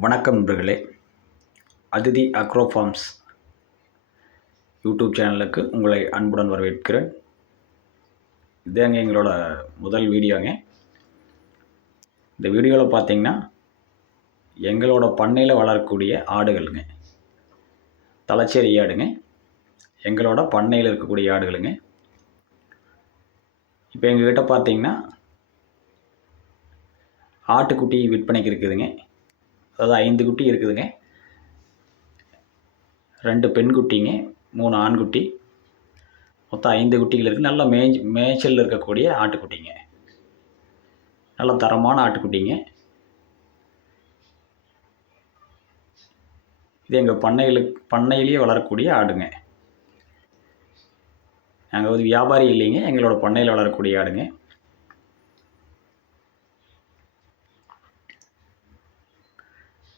வணக்கம் நண்பர்களே. Aditi agro forms YouTube சேனலுக்கு உங்களை அன்புடன் வரவேற்கிறேன். இதாங்க எங்களோட முதல் வீடியோங்க. இந்த வீடியோவில் பார்த்தீங்கன்னா எங்களோட பண்ணையில் வளரக்கூடிய ஆடுகளுங்க. தலைச்சேரி ஆடுங்க. எங்களோட பண்ணையில் இருக்கக்கூடிய ஆடுகளுங்க. இப்போ எங்ககிட்ட பார்த்தீங்கன்னா ஆட்டுக்குட்டி விற்பனைக்கு இருக்குதுங்க. அதாவது ஐந்து குட்டி இருக்குதுங்க. ரெண்டு பெண் குட்டிங்க மூணு ஆண்குட்டி மொத்தம் ஐந்து குட்டிகள் இருக்குது நல்ல மேய்ச் மேய்ச்சலில் இருக்கக்கூடிய ஆட்டுக்குட்டிங்க. நல்ல தரமான ஆட்டுக்குட்டிங்க. இது எங்கள் பண்ணையில் பண்ணையிலேயே வளரக்கூடிய ஆடுங்க. நாங்கள் வந்து வியாபாரி இல்லைங்க. எங்களோட பண்ணையில் வளரக்கூடிய ஆடுங்க.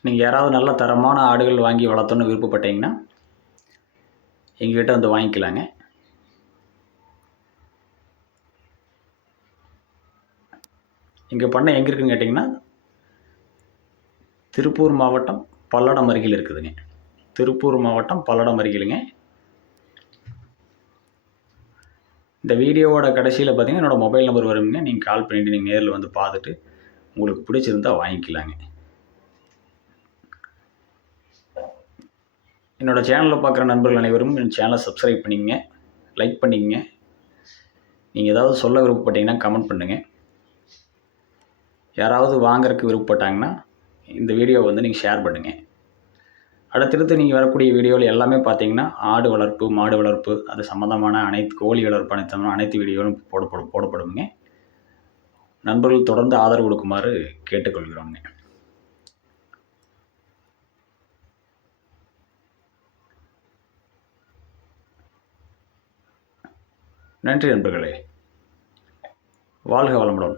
நீங்கள் யாராவது நல்ல தரமான ஆடுகள் வாங்கி வளர்த்தணும்னு விருப்பப்பட்டீங்கன்னா எங்ககிட்ட வந்து வாங்கிக்கலாங்க. எங்கள் பண்ணை எங்கே இருக்குன்னு கேட்டிங்கன்னா திருப்பூர் மாவட்டம் பல்லடம் அருகில் இருக்குதுங்க. திருப்பூர் மாவட்டம் பல்லடம் அருகிலுங்க. இந்த வீடியோவோட கடைசியில் பார்த்தீங்கன்னா என்னோடய மொபைல் நம்பர் வருங்க நீங்கள் கால் பண்ணிவிட்டு நீங்கள் நேரில் வந்து பார்த்துட்டு உங்களுக்கு பிடிச்சிருந்தா வாங்கிக்கலாங்க. என்னோடய சேனலில் பார்க்குற நண்பர்கள் அனைவரும் என் சேனலை சப்ஸ்கிரைப் பண்ணிக்கங்க லைக் பண்ணிக்கங்க. நீங்கள் ஏதாவது சொல்ல விருப்பப்பட்டீங்கன்னா கமெண்ட் பண்ணுங்கள் யாராவது வாங்குறதுக்கு விருப்பப்பட்டாங்கன்னா இந்த வீடியோவை வந்து நீங்கள் ஷேர் பண்ணுங்கள் அடுத்தடுத்து நீங்கள் வரக்கூடிய வீடியோவில் எல்லாமே பார்த்தீங்கன்னா ஆடு வளர்ப்பு மாடு வளர்ப்பு அது சம்மந்தமான அனைத்து கோழி வளர்ப்பு அனைத்து அனைத்து வீடியோவும் போடப்படும் போடப்படுங்க. நண்பர்கள் தொடர்ந்து ஆதரவு கொடுக்குமாறு கேட்டுக்கொள்கிறோங்க நன்றி நண்பர்களே. வாழ்க வளமுடன்.